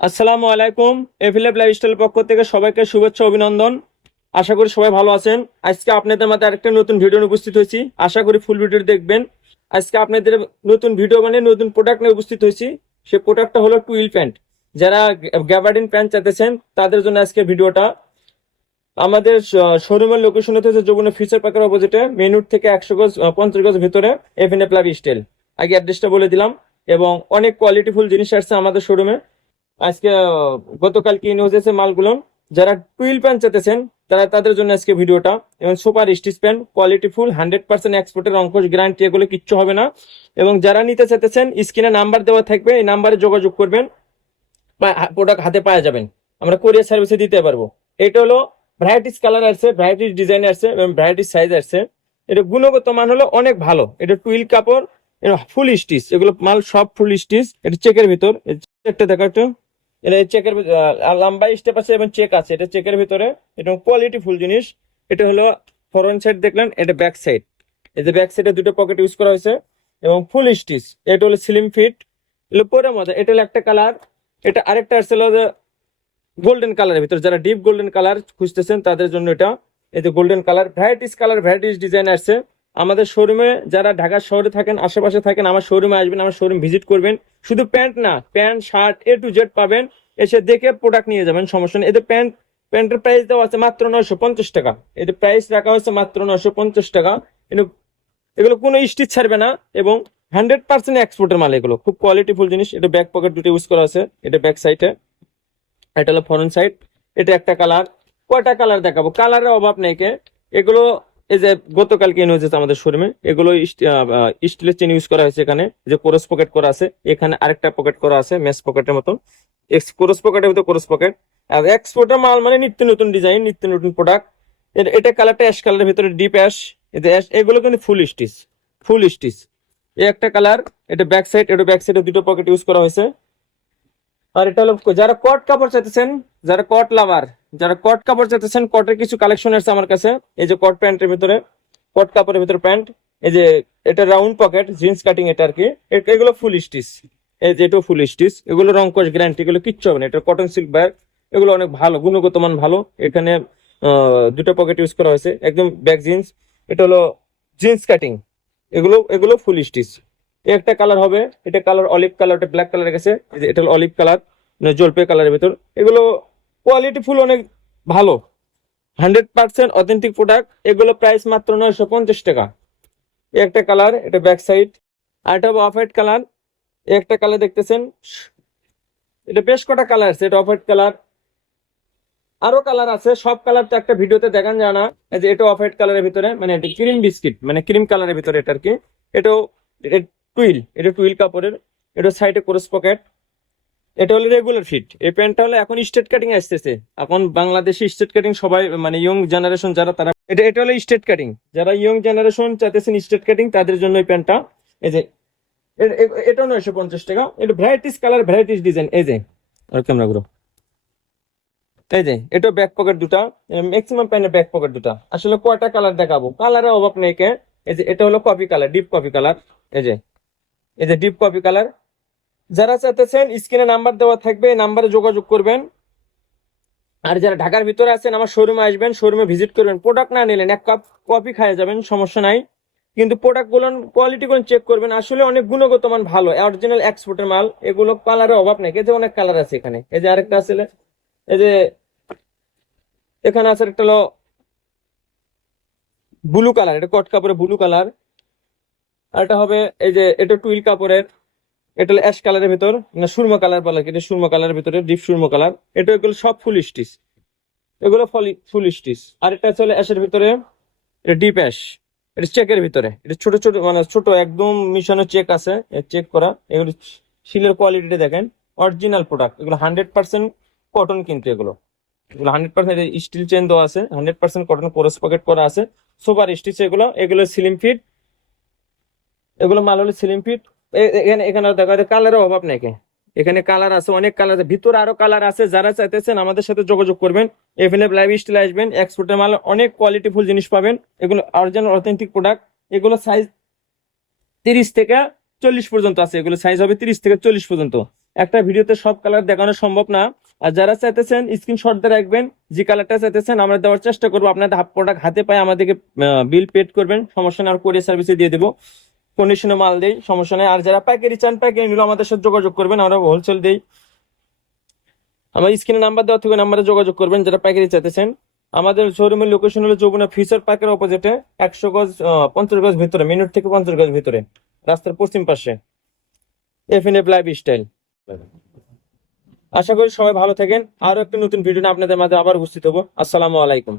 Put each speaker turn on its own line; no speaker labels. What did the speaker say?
আসসালামু আলাইকুম এফিলেপ লাইফস্টাইল পক্ষ থেকে সবাইকে শুভেচ্ছা, অভিনন্দন। আশা করি সবাই ভালো আছেন। আজকে আপনাদের মাঝে আরেকটা নতুন ভিডিও নিয়ে উপস্থিত হয়েছি। আশা করি ফুল ভিডিও দেখবেন। আজকে আপনাদের নতুন ভিডিও মানে নতুন প্রোডাক্ট নিয়ে উপস্থিত হয়েছি। সে প্রোডাক্টটা হলো টুইল প্যান্ট যারা গ্যাবার্ডিন প্যান্ট চাইতেছেন, তাদের জন্য আজকে ভিডিওটা। আমাদের শোরুমের লোকেশন হচ্ছে যমুনা ফিচার পার্কের অপোজিটে মেনুর থেকে একশো গজ পঞ্চাশ গজ ভিতরে এফএনএ প্লাব স্টাইল আগে অ্যাড্রেসটা বলে দিলাম। এবং অনেক কোয়ালিটিফুল জিনিস আসছে আমাদের শোরুমে আজকে গতকাল কি নিউজ এসে মালগুলো যারা টুইল প্যান্ট চাইতেছেন তারা তাদের জন্য আজকে ভিডিওটা। এবং super stitch pant quality full hundred percent এক্সপোর্টের অঙ্কশ গ্যারান্টি এগুলো কিচ্ছু হবে না। এবং যারা নিতে চাইতেছেন, স্ক্রিনে নাম্বার দেওয়া থাকবে, এই নাম্বারে যোগাযোগ করবেন প্রোডাক্ট হাতে পাওয়া যাবেন। আমরা কোরিয়ার সার্ভিসে দিতে পারব। এটা হলো ভ্যারাইটিস কালার আসছে ভ্যারাইটিস ডিজাইন আসছে, এবং ভ্যারাইটিস সাইজ আসছে। এটা গুণগত মান হলো অনেক ভালো। এটা টুইল কাপড় ফুল স্টিচ এগুলো মাল সব ফুল স্টিচ এটা চেকের ভিতর একটা দেখা একটু এটা চেকের লম্বা স্টেপ আছে এবং চেক আছে। এটা চেকের ভিতরে এটা কোয়ালিটি ফুল জিনিস। এটা হলো ফরন্ট সাইড দেখলেন, এটা ব্যাক সাইড এই ব্যাক সাইডে দুটো পকেট ইউজ করা হয়েছে এবং ফুল স্টিচ এটা হলো স্লিম ফিট এগুলো পরে মজা। এটা হলো একটা কালার এটা আরেকটা আসছে হলো গোল্ডেন কালারের ভিতর। যারা ডিপ গোল্ডেন কালার খুঁজতেছেন, তাদের জন্য এটা। যে golden colour varieties colour varieties design আসছে। আমাদের শোরুমে যারা ঢাকা শহরে থাকেন, আশেপাশে থাকেন, আমার শোরুমে আসবেন, আমার শোরুম ভিজিট করবেন। শুধু প্যান্ট না pant shirt A to Z পাবেন। এসে দেখে প্রোডাক্ট নিয়ে যাবেন, সমস্যা নেই। এদের প্যান্ট প্যান্টের প্রাইস দেওয়া আছে মাত্র নয়শো পঞ্চাশ টাকা। এদের প্রাইস রাখা হয়েছে মাত্র নয়শো পঞ্চাশ টাকা। কিন্তু এগুলো কোনো স্টিচ ছাড়বে না এবং হান্ড্রেড পার্সেন্ট এক্সপোর্টের মাল এগুলো। খুব কোয়ালিটিফুল জিনিস। এটা ব্যাক পকেট দুটো ইউজ করা আছে। এটা ব্যাক সাইডে এটা হলো ফরন্ট সাইড এটা একটা কালার কয়টা কালার দেখাবো? কালারের অভাব নেই কে এগুলো এই যে গতকাল কিনে হয়েছে আমাদের শোরুমে এগুলো স্টিলের চেন ইউজ করা হয়েছে এখানে। যে কোরস পকেট করা আছে, এখানে আরেকটা পকেট করা আছে মেস পকেটের মতন কোরস পকেটের ভিতরে কোরস পকেট আর এক্সপোর্টের মাল মানে নিত্য নতুন ডিজাইন নিত্য নতুন প্রোডাক্ট এটা কালারটা অ্যাশ কালারের ভিতরে ডিপ অ্যাশ এগুলো কিন্তু ফুল স্টিচ ফুল স্টিচ এই একটা কালার এটা ব্যাক সাইড এটা ব্যাক সাইডে দুটো পকেট ইউজ করা হয়েছে। আর এটা হলো যারা কট কাপড় চাইতেছেন, যারা কট লাভার, যারা কট কাপড় চাইতেছেন, কটের কিছু কালেকশন আছে আমার কাছে। এই যে কট প্যান্টের ভিতরে, কট কাপড়ের ভিতরে প্যান্ট, এই যে এটা রাউন্ড পকেট জিন্স কাটিং এটা আর কি। এগুলো ফুল স্টিচ এই যে এটাও ফুল স্টিচ এগুলো রং কোচ গ্যারান্টি এগুলো কিচ্ছু হবে না। এটা কটন সিল্ক ব্যাগ এগুলো অনেক ভালো, গুণগত মান ভালো। এখানে দুটো পকেট ইউজ করা হয়েছে, একদম ব্যাক জিন্স এটা হলো জিন্স কাটিং এগুলো এগুলো ফুল স্টিচ একটা কালার হবে, এটা কালার অলিভ কালার ওটা ব্ল্যাক কালার গেছে এটা অলিভ কালার জলপে কালারের ভিতর। এগুলো কোয়ালিটি ফুল অনেক ভালো। হান্ড্রেড পার্সেন্ট অথেন্টিক প্রোডাক্ট এগুলো প্রাইস মাত্র নয়শো পঞ্চাশ টাকা। একটা কালার এটা ব্যাক সাইড আর এটা অফ হোয়াইট কালার একটা কালার দেখতেছেন, এটা বেশ কটা কালার আছে, এটা অফ হোয়াইট কালার আরও কালার আছে, সব কালার তো একটা ভিডিওতে দেখান যায় না। যে এটা অফ হোয়াইট কালারের ভিতরে মানে এটা ক্রিম বিস্কিট মানে ক্রিম কালারের ভিতরে এটা আর কি। এটাও টুইল, এটা টুইল কাপড়ের, এটা সাইডে কোরস পকেট এটা হলো রেগুলার ফিট এই প্যান্টটা হলো এখন স্টেট কাটিং আসতেছে। এখন বাংলাদেশে স্টেট কাটিং সবাই মানে ইয়ং জেনারেশন যারা, তারা, এটা এটা হলো স্টেট কাটিং যারা ইয়ং জেনারেশন চাইতেছেন স্টেট কাটিং তাদের জন্য এই প্যান্টটা, এই যে এটা নয়শো পঞ্চাশ টাকা, এটা ভ্যারাইটিস কালার ভ্যারাইটিস ডিজাইন এই যে, আর ক্যামেরা গুলো এই যে, এটা ব্যাক পকেট দুটা ম্যাক্সিমাম প্যান্টের ব্যাক পকেট দুটা। আসলে কয়টা কালার দেখাবো? কালারের অভাব নেই কে? এই যে, এটা হলো coffee colour deep coffee colour এই যে এই যে ডিপ কপি কালার যারা চাইতেছেন স্ক্রিনে নাম্বার দেওয়া থাকবে, এই নাম্বারে যোগাযোগ করবেন। আর যারা ঢাকার ভিতরে আছেন, আমার শোরুমে আসবেন শোরুমে ভিজিট করবেন। প্রোডাক্ট না নিলেন এক কাপ কপি খাইয়ে যাবেন, সমস্যা নাই। কিন্তু প্রোডাক্টগুলো কোয়ালিটি গুলো চেক করবেন। আসলে অনেক গুণগত মান ভালো অরিজিনাল এক্সপোর্টের মাল, এগুলো কালারের অভাব নেই। এই যে অনেক কালার আছে এখানে। এই যে আরেকটা আছে, এই যে এখানে আছে একটা হলো ব্লু কালার এটা কট কাপড়ের ব্লু কালার আর এটা হবে এই যে, এটা টুইল কাপড়ের, এটা অ্যাশ কালারের ভিতর, না সুরমা কালার বলা এটা সুরমা কালারের ভিতরে, ডিপ সুরমা কালার। এটা এগুলো সব ফুল স্টিচ। এগুলো ফলি, ফুল স্টিচ। আর এটা হচ্ছে অ্যাশের ভিতরে, এটা ডিপ অ্যাশ। এটা চেকের ভিতরে। এটা ছোট ছোট মানে ছোট একদম মিশানো চেক আছে চেক করা। এগুলো শিলের কোয়ালিটিটা দেখেন, অরিজিনাল প্রোডাক্ট। এগুলো হান্ড্রেড পার্সেন্ট কটন কিন্তু এগুলো। এগুলো হান্ড্রেড পার্সেন্ট স্টিল চেন দেওয়া আছে, হান্ড্রেড পার্সেন্ট কটন কোরস পকেট করা আছে। সুপার স্টিচ এগুলো এগুলো সিলিম ফিট এগুলো মাল হলো সিলিম ফিট এখানে এখানে দেখা যায় কালারের অভাব নেই কে। এখানে কালার আছে, অনেক কালার আছে। ভিতরে আরও কালার আছে, যারা চাইতেছেন আমাদের সাথে যোগাযোগ করবেন। এফএনএফ লাইভ স্টাইল আসবেন এক্সপোর্টের মাল, অনেক কোয়ালিটিফুল জিনিস পাবেন। এগুলো অরিজিনাল অথেন্টিক প্রোডাক্ট এগুলো সাইজ তিরিশ থেকে চল্লিশ পর্যন্ত আছে। এগুলো সাইজ হবে তিরিশ থেকে চল্লিশ পর্যন্ত। একটা ভিডিওতে সব কালার দেখানো সম্ভব না। আর যারা চাইতেছেন স্ক্রিনশট দিয়ে রাখবেন। যে কালারটা চাইতেছেন, আমরা দেওয়ার চেষ্টা করব। আপনাদের হাফ প্রোডাক্ট হাতে পায়ে আমাদেরকে বিল পেড করবেন। সমস্যা না, আর কোরিয়ার সার্ভিসে দিয়ে দেবো। কন্ডিশনে মাল দেই, সমস্যা নেই। আর যারা পাইকারি চান পাইকারি নিলে আমাদের সাথে যোগাযোগ করবেন, আমরা হোলসেল দিই। আমার স্ক্রিনে নাম্বার দেওয়া থেকে নাম্বারে যোগাযোগ করবেন, যারা পাইকারি চাইতেছেন আমাদের শোরুমের লোকেশন হলো যমুনা ফিউচার পার্কের অপোজিটে একশো গজ পঞ্চাশ গজ ভিতরে মিনিট থেকে পঞ্চাশ গজ ভিতরে, রাস্তার পশ্চিম পাশে। F N F lifestyle আশা করি সবাই ভালো থাকেন। আরও একটা নতুন ভিডিও নিয়ে আপনাদের মাঝে আবার উপস্থিত হব। আসসালামু আলাইকুম।